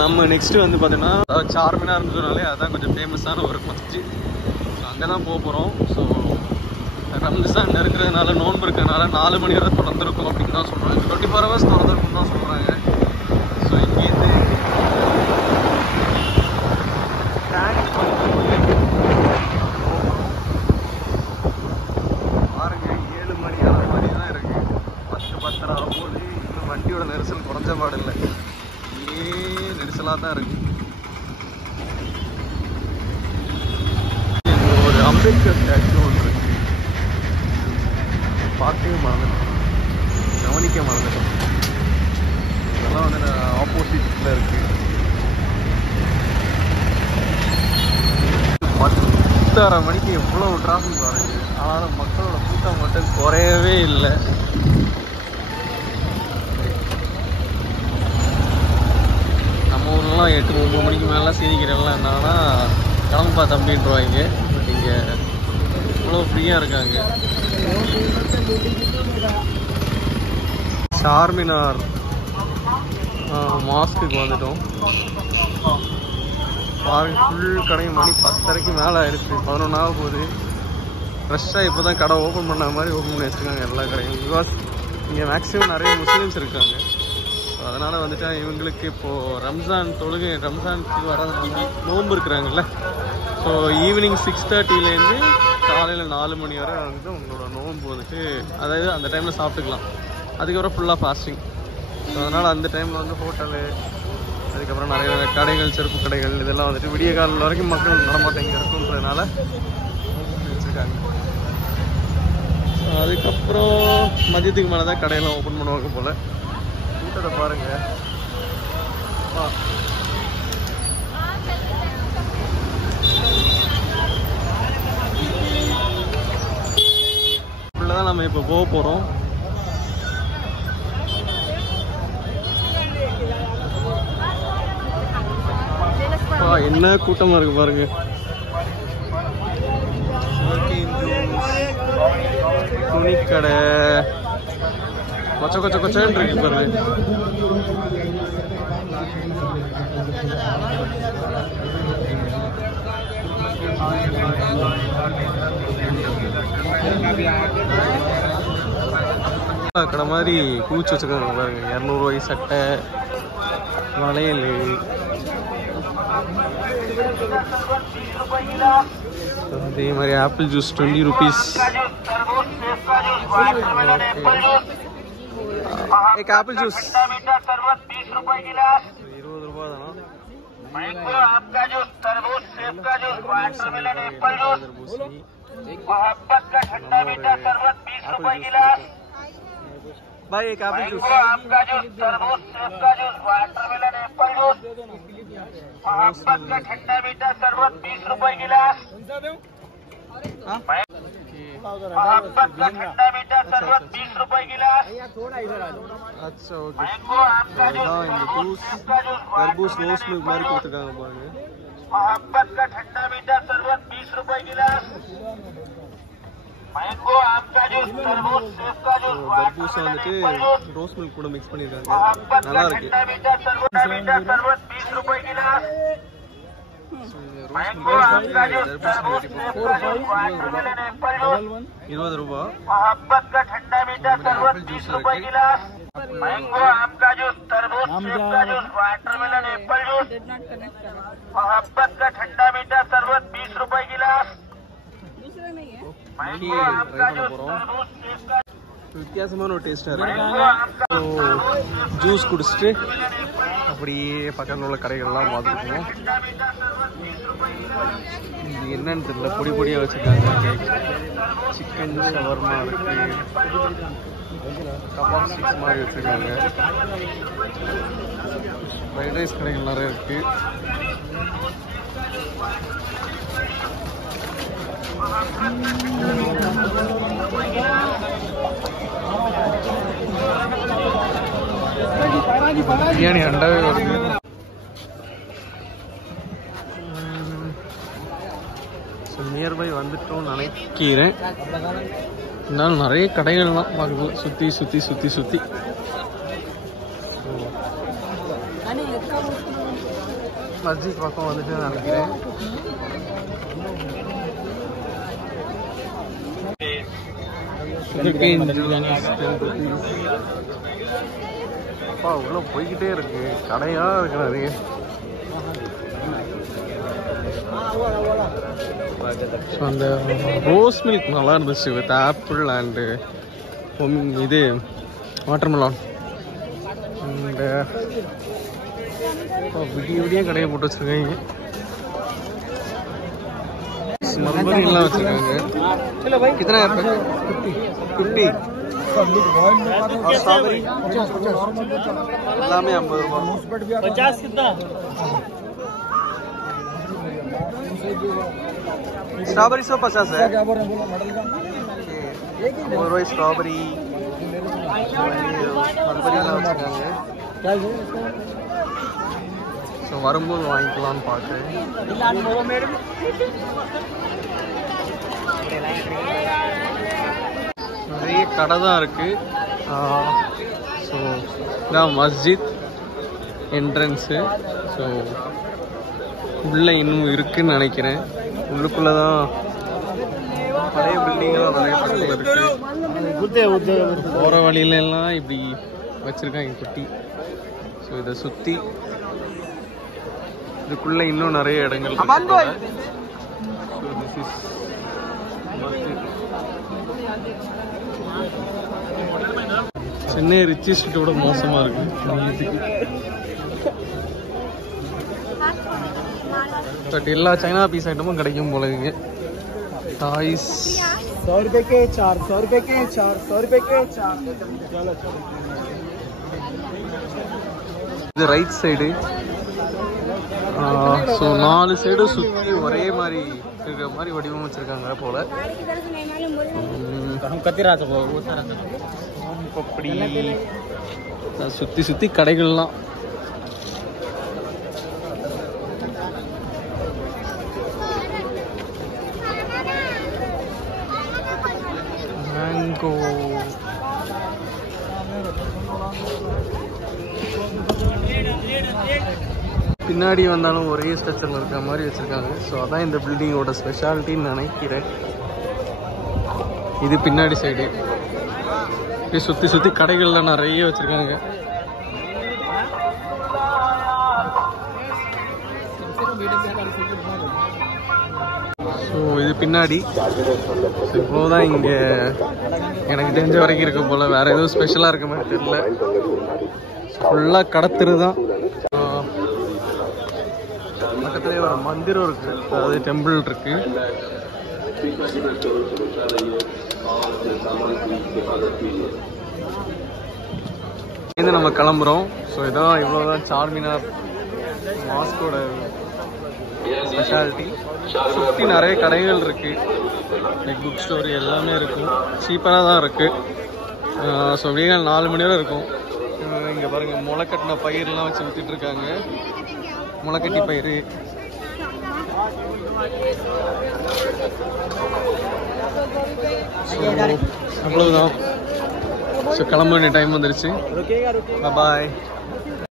நம்ம நெக்ஸ்ட் வந்து பார்த்தீங்கன்னா சார்மினார் இருந்ததுனாலே அதுதான் கொஞ்சம் ஃபேமஸான ஒரு மஸ்ஜி. ஸோ அங்கே தான் போக போகிறோம். ஸோ ரம்ஜான் இருக்கிறதுனால நோன்பு இருக்கிறதுனால 4 மணி வரை திறந்துருக்கும் அப்படின்னு தான் சொல்கிறாங்க. 24 hours திறந்துருக்குன்னு தான் சொல்கிறாங்க. ஸோ இங்கேருந்து பாருங்க 7 மணி ஆன மாதிரி தான் இருக்குது. 10-10:30 ஆகும்போது இன்னும் வண்டியோட நெரிசல் குறைஞ்ச பாடு இல்லை. நெரிசலாக தான் இருக்கு. ஒரு அம்பேத்கர் ஸ்டாச்சு ஒன்று இருக்கு, பார்க்கவே மறந்துட்டோம், கவனிக்க மறந்துட்டோம். இதெல்லாம் வந்து ஆப்போசிட்ல இருக்கு. 10:30 மணிக்கு எவ்வளவு டிராஃபிக் பாருங்க. ஆனாலும் மக்களோட கூட்டம் மட்டும் குறையவே இல்லை. நம்ம ஊர்லாம் 8-9 மணிக்கு மேலாம் சீக்கிரம்லாம் என்னன்னா கிளம்பா தம்பின்றவாங்க. பட் இங்கே இவ்வளோ ஃப்ரீயாக இருக்காங்க. சார்மினார் மாஸ்க்கு வந்துட்டோம். பாருங்க ஃபுல் கடையும் மணி 10:30க்கு மேலே ஆயிடுச்சு. 11 ஆக போகுது. ஃப்ரெஷ்ஷாக இப்போ தான் கடை ஓப்பன் பண்ண மாதிரி ஓப்பன் பண்ணி வச்சுருக்காங்க எல்லா கடையும். பிகாஸ் இங்கே மேக்ஸிமம் நிறைய முஸ்லீம்ஸ் இருக்காங்க. ஸோ அதனால் வந்துட்டு இவங்களுக்கு இப்போது ரம்ஜானுக்கு வர்றதுனால நோன்பு இருக்கிறாங்கல்ல. ஸோ ஈவினிங் 6:30லேருந்து காலையில் 4 மணி வரை வந்து உங்களோட நோன்பு வந்துட்டு அதாவது அந்த டைமில் சாப்பிட்டுக்கலாம். அதுக்கப்புறம் ஃபுல்லாக ஃபாஸ்டிங். ஸோ அதனால் அந்த டைமில் வந்து ஹோட்டலு, அதுக்கப்புறம் நிறைய கடைகள், செருப்பு கடைகள் இதெல்லாம் வந்துட்டு விடிய காலம் வரைக்கும் மக்கள் நடமாட்டம் இங்கே இருக்குன்றதுனால வச்சுருக்காங்க. ஸோ அதுக்கப்புறம் மதியத்துக்கு மேலே தான் கடையெல்லாம் ஓப்பன் பண்ணுவாங்க போல். கூட்டத்தை பாருங்கள். தான் நம்ம இப்போ போக போகிறோம். என்ன கூட்டமாக இருக்கு பாருங்க. துணிக்கடை கொச்ச கொச்சன்னு இருக்கு பாருங்க. கடை மாதிரி குவிச்சு வச்சுருக்காங்க பாருங்க. 200 ரூபாய் சட்டை, வளையல், அதே மாதிரி apple juice 20 rupees. Apple juice 20 ரூபா தானா? भाई एक एप्पल जूस, आपका जूस, तरबूज, सेब का जूस, वाटरमेलन, एप्पल जूस, मोहब्बत का ठंडा मीठा शरबत 20 रुपए गिलास। मोहब्बत का ठंडा मीठा शरबत 20 रुपए गिलास। अच्छा ओके. मैंगो आपका जूस, तरबूज रोज मिल्क மாதிரி கொடுத்துட்டாங்க பாருங்க. मोहब्बत का ठंडा मीठा शरबत 20 रुपए गिलास। मैंगो आपका जूस, तरबूज, सेब का जूस, தர்பூஸ் வந்துட்டு ரோஸ் மில்க் கூட மிக்ஸ் பண்ணிருக்காங்க. நல்லா இருக்கு. मीठा शरबत 20 रुपए गिलास। मैंगो आपका जूस, तरबूज, सेब का जूस, वाटरमेलन, एप्पल जूस 20 रुपए। मोहब्बत का ठंडा मीठा शरबत 20 रुपए गिलास। मैंगो आपका जूस, तरबूज, सेब का जूस, वाटरमेलन, एप्पल जूस, मोहब्बत का ठंडा मीठा शरबत 20 रुपए गिलास। வித்தியாசமான ஒரு டேஸ்டாக இருக்கு. ஜூஸ் குடிச்சிட்டு அப்படியே பக்கத்தில் உள்ள கடைகள்லாம் பார்த்துருக்கோம். இது என்னன்னு தெரியல, பொடி பொடியாக வச்சுருக்காங்க. சிக்கன் ஷவர்மா இருக்கு, கபாப் ஸ்டிக்ஸ் மாதிரி வச்சுருக்காங்க. ஃப்ரைட் ரைஸ் கடைகள் நிறைய இருக்கு. பிரியாணி அண்டாவே வருது. நியர்பை வந்துட்டோம் நினைக்கிறேன். இருந்தாலும் நிறைய கடைகள்லாம் பார்க்கலாம் சுற்றி சுற்றி சுற்றி சுற்றி. மஸ்ஜித் பக்கம் வந்துட்டு நினைக்கிறேன். அப்பா உள்ள போய்கிட்டே இருக்கு, கடையா இருக்கு நிறைய. அந்த ரோஸ் மில்க் நல்லா இருந்துச்சு வித் ஆப்பிள் அண்டு இது வாட்டர்மெலான். அண்டு விடிய விடிய கடையை போட்டு வச்சிருக்காங்க. மல்பரிலாம் வச்சிருக்காங்க. கித்தனை 50 ஸ்ட்ராபெரி எல்லாமே 50 ரூபாய். स्ट्रॉबेरी 150 है. और वही स्ट्रॉबेरी மல்பரியெல்லாம் வச்சுருக்காங்க. ஸோ வரும்போது வாங்கிக்கலாம்னு பார்க்குறேன். நிறைய கடை தான் இருக்குது. ஸோ இதான் மஸ்ஜித் என்ட்ரன்ஸு. ஸோ உள்ளே இன்னும் இருக்குன்னு நினைக்கிறேன். உள்ளுக்குள்ளே தான் பழைய பில்டிங்லாம் நிறைய பக்கத்தில் இருக்குது. போகிற வழியிலெல்லாம் இப்படி வச்சுருக்காங்க குட்டி. ஸோ இதை சுற்றி இதுக்குள்ளே இன்னும் நிறைய இடங்கள் இருக்கு. So this is Chennai Ritchie ஸ்ட்ரீட்டோட மோசமாக இருக்குது. பட் எல்லா சைனா பீஸ் ஐட்டமும் கிடைக்கும் போல இருக்கு. டாய்ஸ் 100 रुपए के 4, 100 रुपए के 4, 100 रुपए के 4. இது ரைட் சைடு. ஸோ 4 சைடு சுற்றி ஒரே மாதிரி இருக்கிற மாதிரி வடிவமைச்சிருக்காங்க போல. அப்படி சுற்றி சுற்றி கடைகள்லாம். மேங்கோ பின்னாடி வந்தாலும் ஒரே ஸ்ட்ரக்சரில் இருக்கிற மாதிரி வச்சுருக்காங்க. ஸோ அதான் இந்த பில்டிங்கோட ஸ்பெஷாலிட்டின்னு நினைக்கிறேன். இது பின்னாடி சைடு சுற்றி சுற்றி கடைகள்லாம் நிறைய வச்சுருக்காங்க. ஸோ இது பின்னாடி. இப்போதான் இங்கே எனக்கு தெரிஞ்ச வரைக்கும் இருக்க போல. வேற எதுவும் ஸ்பெஷலாக இருக்க மாதிரி தெரியல. ஃபுல்லாக கடத்துரு தான். பக்கத்துலேயே ஒரு மந்திரம் இருக்கு, அதாவது டெம்பிள் இருக்கு. இருந்து நம்ம கிளம்புறோம். ஸோ இதான் இவ்வளோதான் சார்மினார் மாஸ்கோட ஸ்பெஷாலிட்டி. சுற்றி நிறைய கடைகள் இருக்கு, லைக் புக் ஸ்டோர் எல்லாமே இருக்கும். சீப்பாக தான் இருக்கு. ஸோ விடியகால் 4 மணி வரை இருக்கும். இங்கே பாருங்க, முளை கட்டின பயிரெலாம் வச்சு வித்துட்டு இருக்காங்க. முளைக்கட்டி பயிர். அவ்வளவுதான். ஸோ கிளம்ப வேண்டிய டைம் வந்துருச்சு. பாய்.